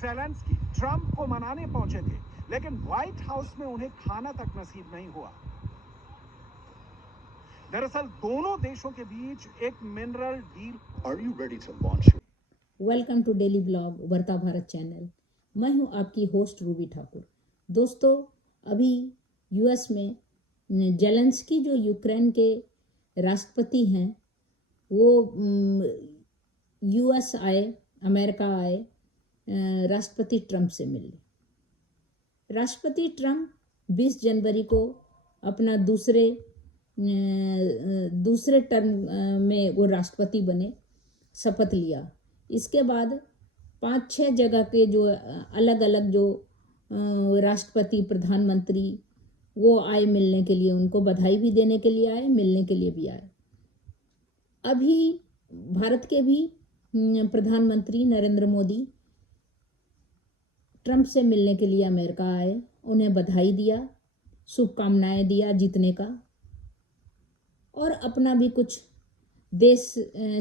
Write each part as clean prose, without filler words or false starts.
Zelensky Trump को मनाने पहुंचे थे, लेकिन व्हाइट हाउस में उन्हें खाना तक नसीब नहीं हुआ। दरअसल दोनों देशों के बीच एक mineral deal. Are you ready to launch? Welcome to daily blog Ubharta Bharat channel. मैं हूं आपकी होस्ट रूबी ठाकुर। दोस्तों, अभी यूएस में जेलेंस्की जो यूक्रेन के राष्ट्रपति हैं, वो यूएस आए, अमेरिका आए राष्ट्रपति ट्रंप से मिलने। राष्ट्रपति ट्रंप 20 जनवरी को अपना दूसरे टर्म में वो राष्ट्रपति बने, शपथ लिया। इसके बाद 5-6 जगह के जो अलग अलग जो राष्ट्रपति, प्रधानमंत्री वो आए मिलने के लिए, उनको बधाई भी देने के लिए आए, मिलने के लिए भी आए। अभी भारत के भी प्रधानमंत्री नरेंद्र मोदी ट्रंप से मिलने के लिए अमेरिका आए, उन्हें बधाई दिया, शुभकामनाएं दिया जीतने का, और अपना भी कुछ देश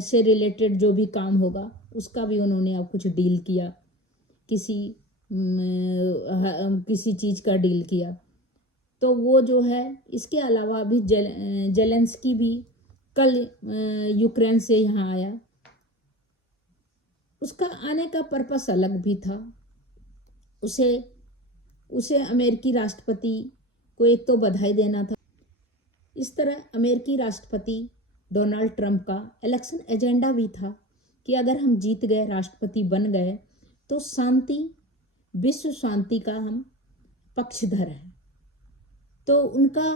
से रिलेटेड जो भी काम होगा उसका भी उन्होंने अब कुछ डील किया, किसी चीज़ का डील किया। तो वो जो है, इसके अलावा भी जेलेंस्की भी कल यूक्रेन से यहाँ आया। उसका आने का पर्पस अलग भी था। उसे अमेरिकी राष्ट्रपति को एक तो बधाई देना था। इस तरह अमेरिकी राष्ट्रपति डोनाल्ड ट्रंप का इलेक्शन एजेंडा भी था कि अगर हम जीत गए, राष्ट्रपति बन गए, तो विश्व शांति का हम पक्षधर हैं। तो उनका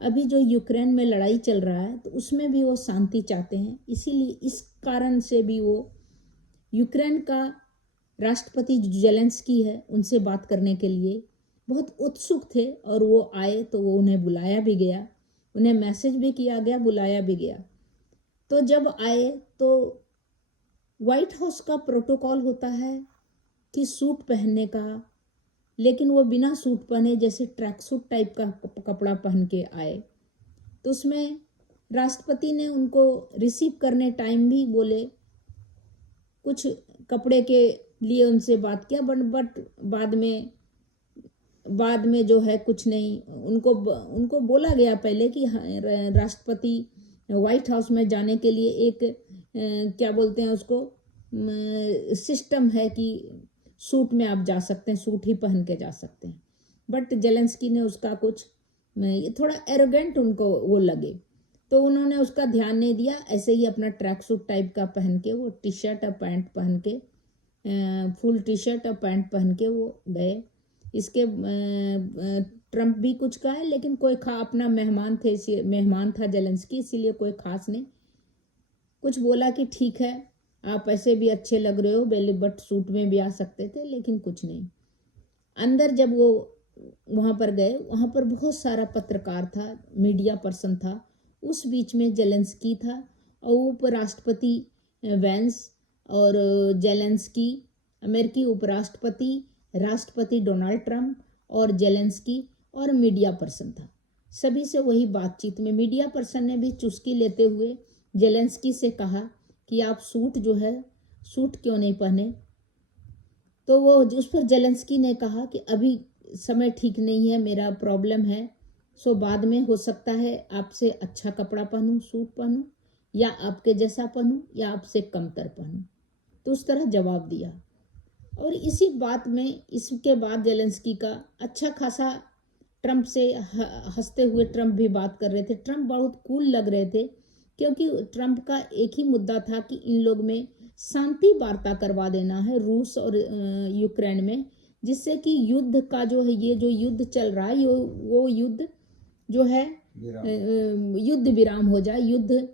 अभी जो यूक्रेन में लड़ाई चल रहा है, तो उसमें भी वो शांति चाहते हैं। इसीलिए इस कारण से भी वो यूक्रेन का राष्ट्रपति जेलेंस्की है, उनसे बात करने के लिए बहुत उत्सुक थे, और वो आए तो वो उन्हें बुलाया भी गया, उन्हें मैसेज भी किया गया, बुलाया भी गया। तो जब आए तो व्हाइट हाउस का प्रोटोकॉल होता है कि सूट पहनने का, लेकिन वो बिना सूट पहने जैसे ट्रैक सूट टाइप का कपड़ा पहन के आए। तो उसमें राष्ट्रपति ने उनको रिसीव करने टाइम भी बोले, कुछ कपड़े के लिए उनसे बात किया, बट बाद में जो है कुछ नहीं, उनको बोला गया पहले कि राष्ट्रपति व्हाइट हाउस में जाने के लिए एक क्या बोलते हैं उसको, सिस्टम है कि सूट में आप जा सकते हैं, सूट ही पहन के जा सकते हैं। बट जेलेंस्की ने उसका कुछ थोड़ा एरोगेंट उनको वो लगे, तो उन्होंने उसका ध्यान नहीं दिया। ऐसे ही अपना ट्रैक सूट टाइप का पहन के, वो टी शर्ट और पैंट पहन के, फुल टी शर्ट और पैंट पहन के वो गए। इसके ट्रंप भी कुछ कहा है, लेकिन कोई अपना मेहमान था जेलेंस्की, इसीलिए कोई खास नहीं कुछ बोला कि ठीक है, आप ऐसे भी अच्छे लग रहे हो, बट सूट में भी आ सकते थे, लेकिन कुछ नहीं। अंदर जब वो वहाँ पर गए, वहाँ पर बहुत सारा पत्रकार था, मीडिया पर्सन था। उस बीच में जेलेंस्की था, और उपराष्ट्रपति वैंस और जेलेंस्की, अमेरिकी उपराष्ट्रपति, राष्ट्रपति डोनाल्ड ट्रंप और जेलेंस्की, और मीडिया पर्सन था। सभी से वही बातचीत में मीडिया पर्सन ने भी चुस्की लेते हुए जेलेंस्की से कहा कि आप सूट क्यों नहीं पहने। तो वो उस पर जेलेंस्की ने कहा कि अभी समय ठीक नहीं है, मेरा प्रॉब्लम है, सो बाद में हो सकता है आपसे अच्छा कपड़ा पहनूं, सूट पहनूं, या आपके जैसा पहनूं, या आपसे कमतर पहनूं। तो उस तरह जवाब दिया। और इसी बात में इसके बाद जेलेंस्की का अच्छा खासा ट्रंप से हंसते हुए ट्रंप भी बात कर रहे थे। ट्रंप बहुत कूल लग रहे थे, क्योंकि ट्रंप का एक ही मुद्दा था कि इन लोग में शांति वार्ता करवा देना है, रूस और यूक्रेन में, जिससे कि युद्ध का जो है, ये जो युद्ध चल रहा है, वो युद्ध जो है युद्ध विराम हो जाए, युद्ध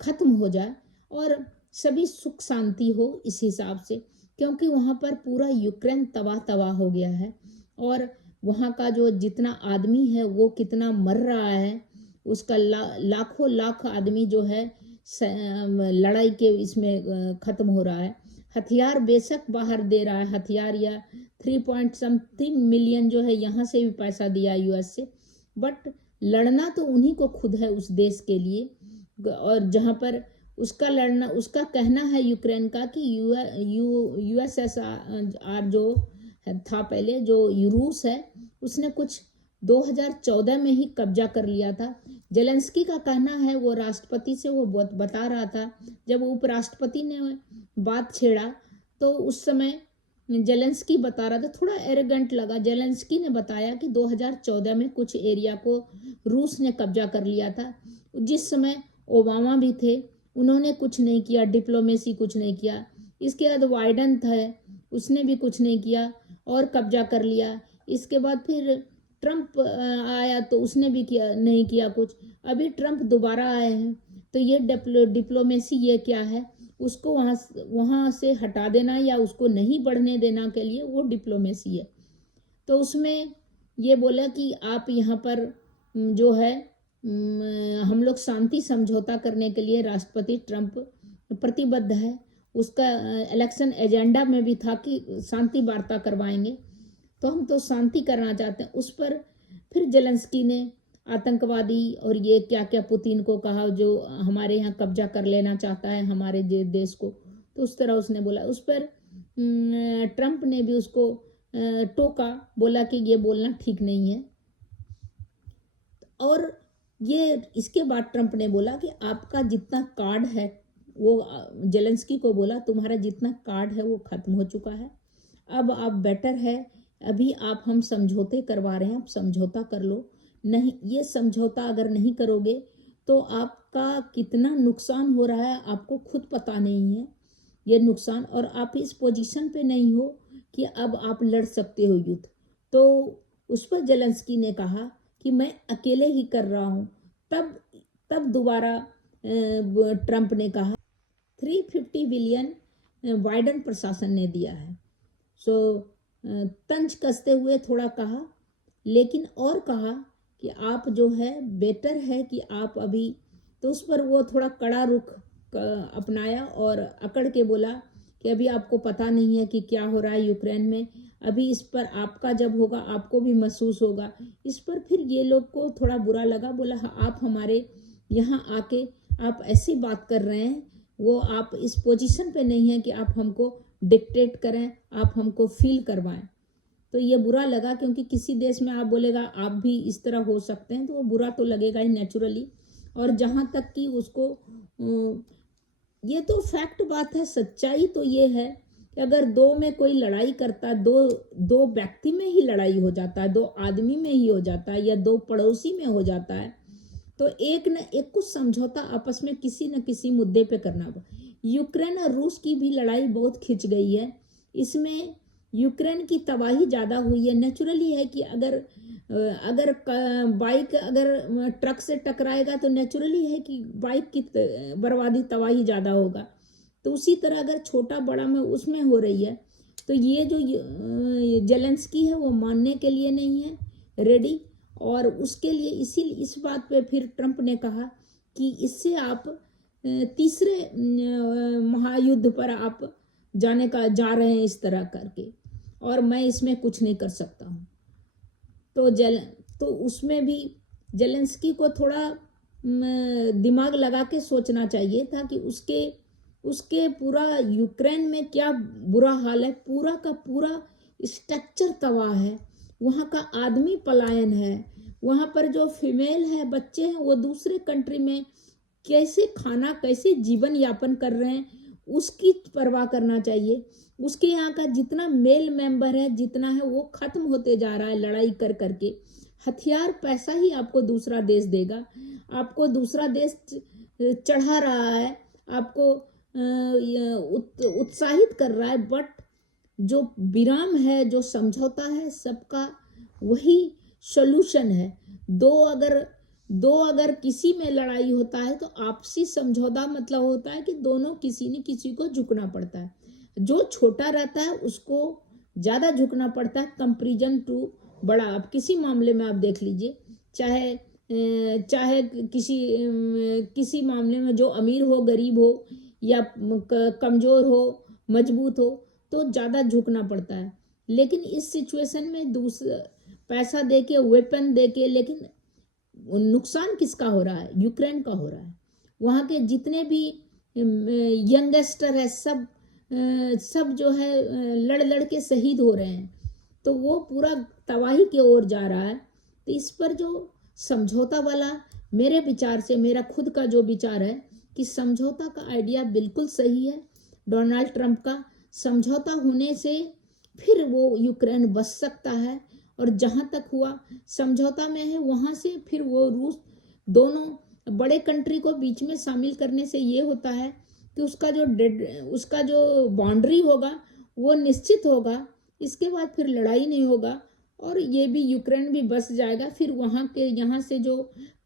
खत्म हो जाए, और सभी सुख शांति हो इस हिसाब से। क्योंकि वहाँ पर पूरा यूक्रेन तबाह हो गया है, और वहाँ का जो जितना आदमी है वो कितना मर रहा है, उसका लाखों लाख आदमी जो है लड़ाई के इसमें खत्म हो रहा है। हथियार बेशक बाहर दे रहा है, हथियार या 3 मिलियन जो है यहाँ से भी पैसा दिया यूएस से, बट लड़ना तो उन्हीं को खुद है उस देश के लिए। और जहाँ पर उसका लड़ना, उसका कहना है यूक्रेन का कि यूएसएसआर जो था पहले, जो रूस है, उसने कुछ 2014 में ही कब्जा कर लिया था। जेलेंस्की का कहना है, वो राष्ट्रपति से वो बता रहा था, जब उपराष्ट्रपति ने बात छेड़ा तो उस समय जेलेंस्की बता रहा था, थोड़ा एरोगेंट लगा। जेलेंस्की ने बताया कि 2014 में कुछ एरिया को रूस ने कब्जा कर लिया था, जिस समय ओबामा भी थे, उन्होंने कुछ नहीं किया, डिप्लोमेसी कुछ नहीं किया। इसके बाद वाइडन था, उसने भी कुछ नहीं किया और कब्जा कर लिया। इसके बाद फिर ट्रंप आया तो उसने भी नहीं किया कुछ। अभी ट्रंप दोबारा आए हैं, तो ये डिप्लोमेसी ये क्या है, उसको वहाँ से हटा देना या उसको नहीं बढ़ने देना के लिए वो डिप्लोमेसी है। तो उसमें ये बोला कि आप यहाँ पर जो है हम लोग शांति समझौता करने के लिए राष्ट्रपति ट्रंप प्रतिबद्ध है। उसका इलेक्शन एजेंडा में भी था कि शांति वार्ता करवाएंगे, तो हम तो शांति करना चाहते हैं। उस पर फिर जेलेंस्की ने आतंकवादी और ये क्या क्या पुतिन को कहा, जो हमारे यहाँ कब्जा कर लेना चाहता है हमारे देश को, तो उस तरह उसने बोला। उस पर ट्रंप ने भी उसको टोका, बोला कि ये बोलना ठीक नहीं है। और ये इसके बाद ट्रंप ने बोला कि आपका जितना कार्ड है, वो जेलेंस्की को बोला तुम्हारा जितना कार्ड है वो खत्म हो चुका है, अब आप बेटर है, अभी आप हम समझौते करवा रहे हैं, आप समझौता कर लो। नहीं, ये समझौता अगर नहीं करोगे तो आपका कितना नुकसान हो रहा है आपको खुद पता नहीं है, ये नुकसान, और आप इस पोजीशन पे नहीं हो कि अब आप लड़ सकते हो युद्ध। तो उस पर जेलेंस्की ने कहा कि मैं अकेले ही कर रहा हूँ। तब दोबारा ट्रंप ने कहा 350 बिलियन बाइडेन प्रशासन ने दिया है। सो तंज कसते हुए थोड़ा कहा, लेकिन और कहा कि आप जो है बेटर है कि आप अभी, तो उस पर वो थोड़ा कड़ा रुख अपनाया और अकड़ के बोला कि अभी आपको पता नहीं है कि क्या हो रहा है यूक्रेन में, अभी इस पर आपका जब होगा आपको भी महसूस होगा। इस पर फिर ये लोग को थोड़ा बुरा लगा, बोला आप हमारे यहाँ आके आप ऐसी बात कर रहे हैं, वो आप इस पोजीशन पे नहीं है कि आप हमको डिक्टेट करें, आप हमको फील करवाएं। तो ये बुरा लगा, क्योंकि किसी देश में आप बोलेगा आप भी इस तरह हो सकते हैं, तो वो बुरा तो लगेगा ही नेचुरली। और जहाँ तक कि उसको ये तो फैक्ट बात है, सच्चाई तो ये है कि अगर दो में कोई लड़ाई करता है, दो व्यक्ति में ही लड़ाई हो जाता है, दो आदमी में ही हो जाता है, या दो पड़ोसी में हो जाता है, तो एक न एक कुछ समझौता आपस में किसी न किसी मुद्दे पे करना होगा। यूक्रेन और रूस की भी लड़ाई बहुत खिंच गई है, इसमें यूक्रेन की तबाही ज़्यादा हुई है। नेचुरली है कि अगर बाइक अगर ट्रक से टकराएगा तो नेचुरली है कि बाइक की बर्बादी तबाही ज़्यादा होगा। तो उसी तरह अगर छोटा बड़ा में उसमें हो रही है, तो ये जो जेलेंस्की है वो मानने के लिए नहीं है रेडी, और उसके लिए इस बात पे फिर ट्रंप ने कहा कि इससे आप तीसरे महायुद्ध पर आप जा रहे हैं इस तरह करके, और मैं इसमें कुछ नहीं कर सकता हूँ। तो उसमें भी जेलेंस्की को थोड़ा दिमाग लगा के सोचना चाहिए था कि उसके पूरा यूक्रेन में क्या बुरा हाल है, पूरा का पूरा स्ट्रक्चर तबाह है, वहाँ का आदमी पलायन है, वहाँ पर जो फीमेल है, बच्चे हैं, वो दूसरे कंट्री में कैसे खाना कैसे जीवन यापन कर रहे हैं उसकी परवाह करना चाहिए। उसके यहाँ का जितना मेल मेंबर है जितना है वो खत्म होते जा रहा है लड़ाई कर करके। हथियार पैसा ही आपको दूसरा देश देगा, आपको दूसरा देश चढ़ा रहा है, आपको उत्साहित कर रहा है, बट जो विराम है, जो समझौता है, सबका वही सॉल्यूशन है। दो अगर किसी में लड़ाई होता है तो आपसी समझौता मतलब होता है कि दोनों किसी न किसी को झुकना पड़ता है। जो छोटा रहता है उसको ज़्यादा झुकना पड़ता है कंपैरिजन टू बड़ा। अब किसी मामले में आप देख लीजिए, चाहे किसी मामले में जो अमीर हो, गरीब हो, या कमज़ोर हो, मजबूत हो, तो ज़्यादा झुकना पड़ता है। लेकिन इस सिचुएशन में दूसरा पैसा देके, वेपन देके, लेकिन नुकसान किसका हो रहा है? यूक्रेन का हो रहा है। वहाँ के जितने भी यंगस्टर है, सब जो है लड़ लड़ के शहीद हो रहे हैं, तो वो पूरा तबाही की ओर जा रहा है। तो इस पर जो समझौता वाला, मेरे विचार से, मेरा खुद का जो विचार है कि समझौता का आइडिया बिल्कुल सही है डोनाल्ड ट्रंप का। समझौता होने से फिर वो यूक्रेन बच सकता है, और जहाँ तक हुआ समझौता में है वहाँ से फिर वो रूस, दोनों बड़े कंट्री को बीच में शामिल करने से ये होता है कि उसका जो बाउंड्री होगा वो निश्चित होगा। इसके बाद फिर लड़ाई नहीं होगा, और ये भी यूक्रेन भी बस जाएगा। फिर वहाँ के यहाँ से जो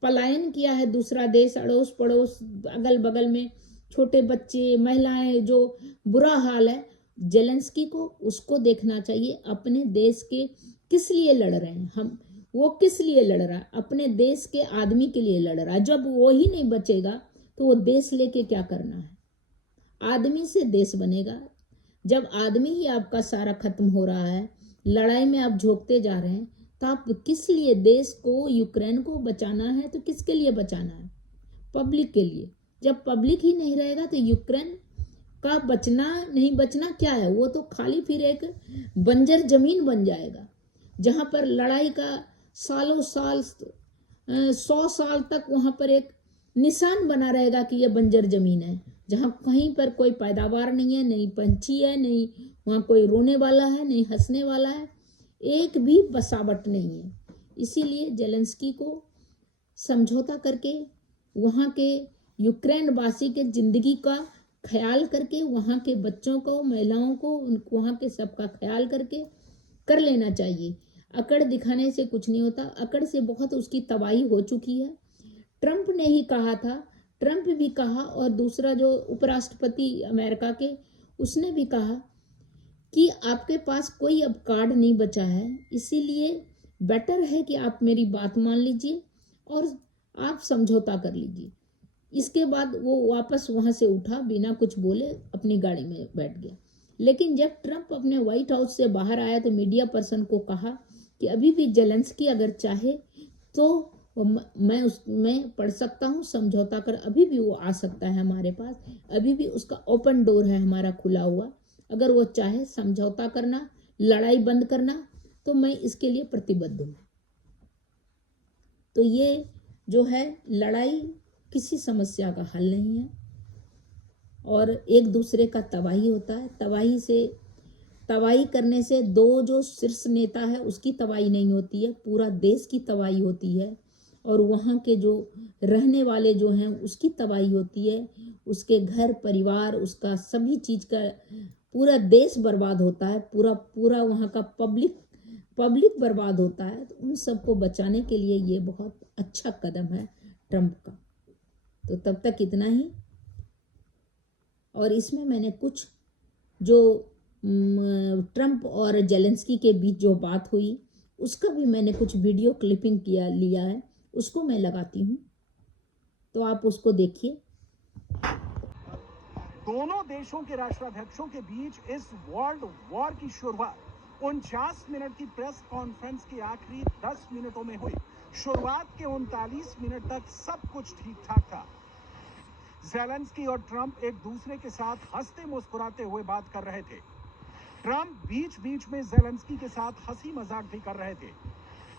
पलायन किया है दूसरा देश, अड़ोस पड़ोस अगल बगल में छोटे बच्चे, महिलाएं, जो बुरा हाल है, जेलेंस्की को उसको देखना चाहिए। अपने देश के किस लिए लड़ रहे हैं वो किस लिए लड़ रहा है? अपने देश के आदमी के लिए लड़ रहा है। जब वो ही नहीं बचेगा तो वो देश लेके क्या करना है? आदमी से देश बनेगा। जब आदमी ही आपका सारा खत्म हो रहा है, लड़ाई में आप झोंकते जा रहे हैं, तो आप किस लिए देश को, यूक्रेन को बचाना है तो किसके लिए बचाना है? पब्लिक के लिए। जब पब्लिक ही नहीं रहेगा तो यूक्रेन का बचना नहीं बचना क्या है? वो तो खाली फिर एक बंजर जमीन बन जाएगा, जहां पर लड़ाई का सालों साल, 100 साल तक वहां पर एक निशान बना रहेगा कि यह बंजर जमीन है, जहां कहीं पर कोई पैदावार नहीं है, नहीं पंछी है, नहीं वहां कोई रोने वाला है, नहीं हंसने वाला है, एक भी बसावट नहीं है। इसीलिए जेलेंस्की को समझौता करके वहां के यूक्रेन वासी के जिंदगी का ख्याल करके, वहां के बच्चों को, महिलाओं को, वहां के सबका ख्याल करके कर लेना चाहिए। अकड़ दिखाने से कुछ नहीं होता। अकड़ से बहुत उसकी तबाही हो चुकी है। ट्रंप ने ही कहा था, ट्रंप भी कहा, और दूसरा जो उपराष्ट्रपति अमेरिका के, उसने भी कहा कि आपके पास कोई अब कार्ड नहीं बचा है, इसीलिए बेटर है कि आप मेरी बात मान लीजिए और आप समझौता कर लीजिए। इसके बाद वो वापस वहां से उठा, बिना कुछ बोले अपनी गाड़ी में बैठ गया। लेकिन जब ट्रंप अपने व्हाइट हाउस से बाहर आया तो मीडिया पर्सन को कहा कि अभी भी जेलेंस्की अगर चाहे तो मैं उसमें पढ़ सकता हूँ, समझौता कर अभी भी वो आ सकता है हमारे पास, अभी भी उसका ओपन डोर है हमारा खुला हुआ। अगर वो चाहे समझौता करना, लड़ाई बंद करना, तो मैं इसके लिए प्रतिबद्ध हूँ। तो ये जो है लड़ाई किसी समस्या का हल नहीं है, और एक दूसरे का तबाही होता है। तबाही करने से दो जो शीर्ष नेता है उसकी तबाही नहीं होती है, पूरा देश की तबाही होती है, और वहाँ के जो रहने वाले जो हैं उसकी तबाही होती है। उसके घर परिवार, उसका सभी चीज का, पूरा देश बर्बाद होता है, पूरा वहाँ का पब्लिक बर्बाद होता है। तो उन सबको बचाने के लिए ये बहुत अच्छा कदम है ट्रंप का। तो तब तक इतना ही। और इसमें मैंने कुछ जो ट्रंप और जेलेंस्की के बीच जो बात हुई उसका भी मैंने कुछ वीडियो क्लिपिंग लिया है, उसको मैं लगाती हूँ, तो आप उसको देखिए। दोनों देशों के राष्ट्राध्यक्षों के बीच इस वर्ल्ड वॉर की शुरुआत 49 मिनट की प्रेस कॉन्फ्रेंस के आखिरी 10 मिनटों में हुई। शुरुआत के 39 मिनट तक सब कुछ ठीक ठाक था। जेलेंस्की और ट्रंप एक दूसरे के साथ हंसते मुस्कुराते हुए बात कर रहे थे। ट्रंप बीच बीच में जेलेंस्की के साथ हंसी मजाक भी कर रहे थे।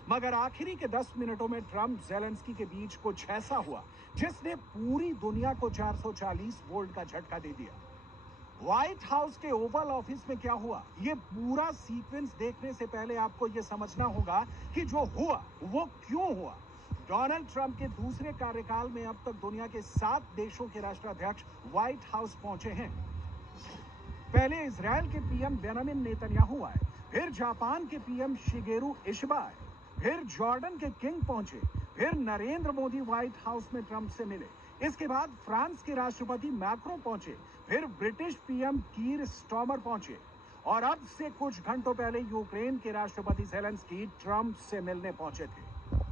मगर आखिरी के 10 मिनटों में ट्रंप जेलेंस्की के बीच कुछ ऐसा हुआ जिसने पूरी दुनिया को 440 वोल्ट का झटका दे दिया। व्हाइट हाउस के ओवल ऑफिस में क्या हुआ, ये पूरा सीक्वेंस देखने से पहले आपको ये समझना होगा कि जो हुआ वो क्यों हुआ। डोनाल्ड ट्रंप के दूसरे कार्यकाल में अब तक दुनिया के 7 देशों के राष्ट्राध्यक्ष व्हाइट हाउस पहुंचे हैं। पहले इजराइल के पीएम बेंजामिन नेतन्याहू आए, फिर जापान के पीएम शिगेरू इशिबा आए, फिर जॉर्डन के किंग पहुंचे, फिर नरेंद्र मोदी व्हाइट हाउस में ट्रंप से मिले। इसके बाद फ्रांस के राष्ट्रपति मैक्रो पहुंचे, फिर ब्रिटिश पीएम कीर स्टार्मर पहुंचे, और अब से कुछ घंटों पहले यूक्रेन के राष्ट्रपति जेलेंस्की ट्रंप से मिलने पहुंचे थे।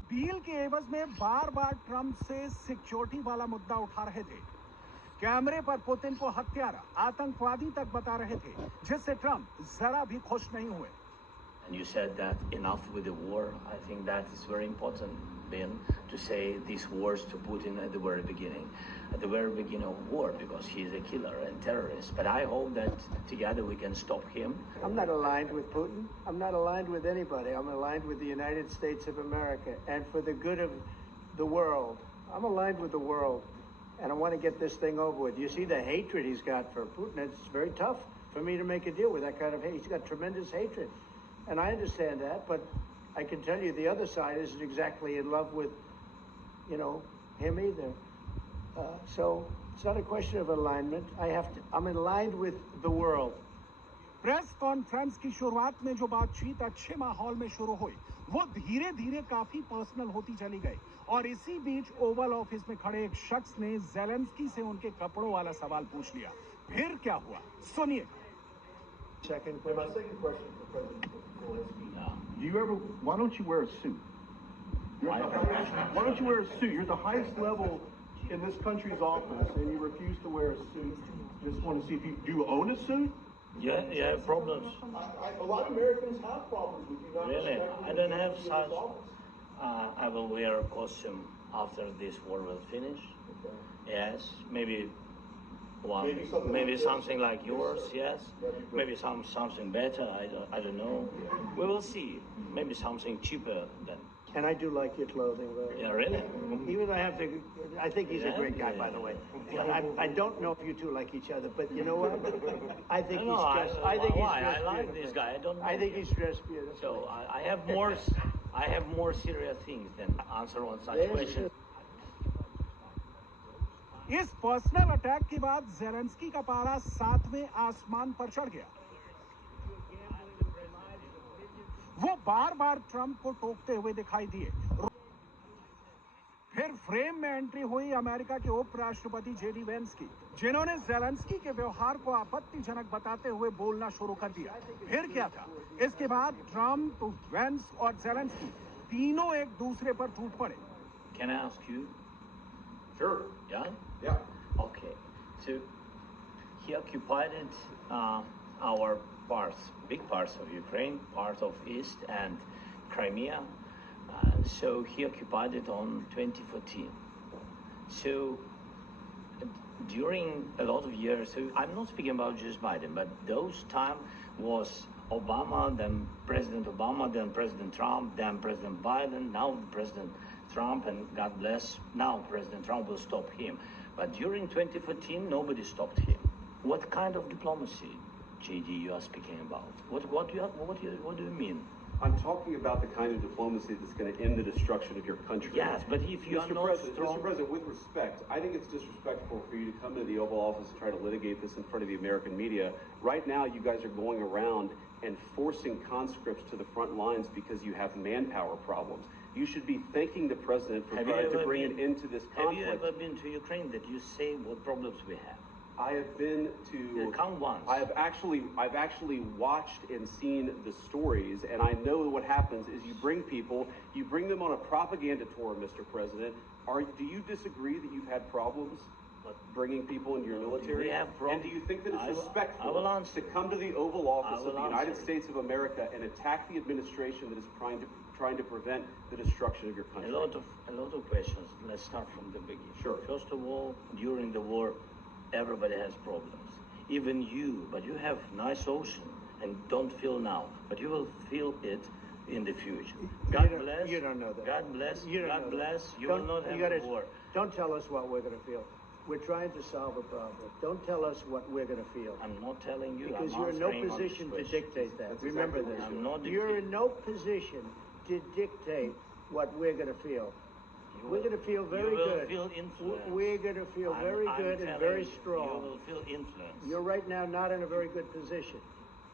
डील के एवज में बार बार ट्रंप से सिक्योरिटी वाला मुद्दा उठा रहे थे। कैमरे पर पुतिन को हत्यारा, आतंकवादी तक बता रहे थे, जिससे ट्रंप जरा भी खुश नहीं हुए। And you said that enough with the war. I think that is very important, Ben, to say these words to Putin at the very beginning of war, because he's a killer and terrorist. But I hope that together we can stop him. I'm not aligned with Putin. I'm not aligned with anybody. I'm aligned with the United States of America. And for the good of the world, I'm aligned with the world. And I want to get this thing over with. You see the hatred he's got for Putin. It's very tough for me to make a deal with that kind of hate. He's got tremendous hatred. And I understand that, but I can tell you the other side isn't exactly in love with, him either. So it's not a question of alignment. I'm aligned with the world. Press conference की शुरुआत में जो बातचीत अच्छे माहौल में शुरू हुई, वो धीरे धीरे काफी पर्सनल होती चली गई। और इसी बीच ओवल ऑफिस में खड़े एक शख्स ने ज़ेलेंस्की से उनके कपड़ों वाला सवाल पूछ लिया। फिर क्या हुआ, सुनिए। My second question for President Zelensky. Why don't you wear a suit? Why don't you wear a suit? You're at the highest level in this country's office, and you refuse to wear a suit. Just want to see if do you own a suit? Yeah, you have problems. A lot of Americans have problems with you not Really? respecting I don't have the such. office. I will wear a costume after this war will finish. Okay. Yes, maybe one, Maybe something like like yours. Yes, maybe something better. I don't know. We will see. Maybe something cheaper than. And I do like your clothing, though. Yeah, really? Even though I think he's a great guy, by the way. But I don't know if you two like each other, but you know what? I think he's dressed. I think he's why? dressed I like beautifully. this guy. I don't know I think him. he's dressed beautifully. So I have more serious things than answer on such Yes, questions. इस personal attack के बाद Zelensky का पारा 7वें आसमान पर चढ़ गया। वो बार बार ट्रंप को टोकते हुए दिखाई दिए। फिर फ्रेम में एंट्री हुई अमेरिका के उपराष्ट्रपति जेडी वेंस की, जिन्होंने ज़ेलेंस्की के व्यवहार को आपत्तिजनक बताते हुए बोलना शुरू कर दिया। फिर क्या था? इसके बाद ट्रंप, वेंस और ज़ेलेंस्की तीनों एक दूसरे पर टूट पड़े। Can I ask you? Sure. Yeah? Yeah. Okay. So he occupied our parts, big parts of Ukraine, part of East and Crimea. So he occupied it on 2014. So during a lot of years, so I'm not speaking about just Biden, but those time was Obama, then President Obama, then President Trump, then President Biden, now President Trump, and God bless, now President Trump will stop him. But during 2014, nobody stopped him. What kind of diplomacy, JD, you are speaking about? What do you mean? I'm talking about the kind of diplomacy that's going to end the destruction of your country. Yes, but if you are not strong... Mr. President, with respect, I think it's disrespectful for you to come into the Oval Office and try to litigate this in front of the American media. Right now, you guys are going around and forcing conscripts to the front lines because you have manpower problems. You should be thanking the President for trying to bring an end to this conflict. Have you ever been to Ukraine that you say what problems we have? I have been to. Come once. I've actually watched and seen the stories, and I know what happens is you bring them on a propaganda tour, Mr. President. Do you disagree that you've had problems bringing people into your military? We have problems. And do you think that it's respectful to come to the Oval Office of the United States of America and attack the administration that is trying to prevent the destruction of your country? A lot of questions. Let's start from the beginning. Sure. First of all, during the war, everybody has problems, even you, but you have nice ocean and don't feel now, but you will feel it in the future. God bless. You don't know that. God bless. You don't God know bless. that. You will not have a war. Don't tell us what we're going to feel. We're trying to solve a problem. Don't tell us what we're going to feel. I'm not telling you. Because I'm you're in no answering on this position to question. dictate that. That's Remember exactly this. what I'm not You're dictating. in no position to dictate what we're going to feel. We're going to feel very good. You will feel influence. We're going to feel very good and very strong. You will feel influence. You're right now not in a very good position.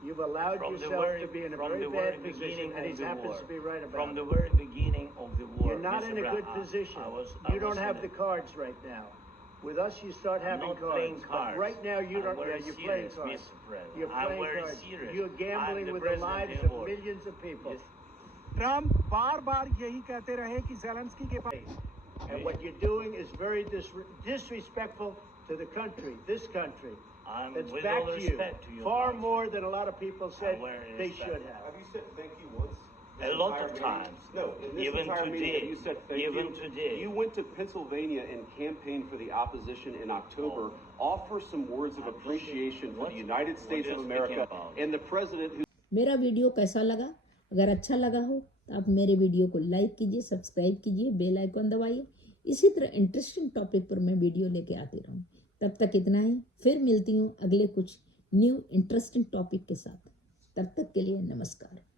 You've allowed yourself to be in a very bad position, and he happens to be right about it. From the very beginning of the war. You're not in a good position. You don't have the cards right now. With us, you start having not cards. playing cards. But right now, you don't. very Yeah, you're playing serious, cards. Mr. President. You're I'm playing very cards. serious. You're I'm gambling the with the president lives in of war. millions of people. Yes. Trump बार बार यही कहते रहे कि Zelensky के पास And what you're doing is very disrespectful to the country, this country. I'm That's with back all to you. respect to your Far country. more than a lot of people said Very they respect. should have. Have you said thank you A lot of times. No, in this Even entire meeting, today. you said thank Even you. today. You went to Pennsylvania and campaigned for the opposition in October. Offer some words of appreciation for the United States of America and the president who मेरा video कैसा लगा? अगर अच्छा लगा हो तो आप मेरे वीडियो को लाइक कीजिए, सब्सक्राइब कीजिए, बेल आइकन दबाइए। इसी तरह इंटरेस्टिंग टॉपिक पर मैं वीडियो लेके आती रहूँ। तब तक इतना ही, फिर मिलती हूँ अगले कुछ न्यू इंटरेस्टिंग टॉपिक के साथ। तब तक के लिए नमस्कार।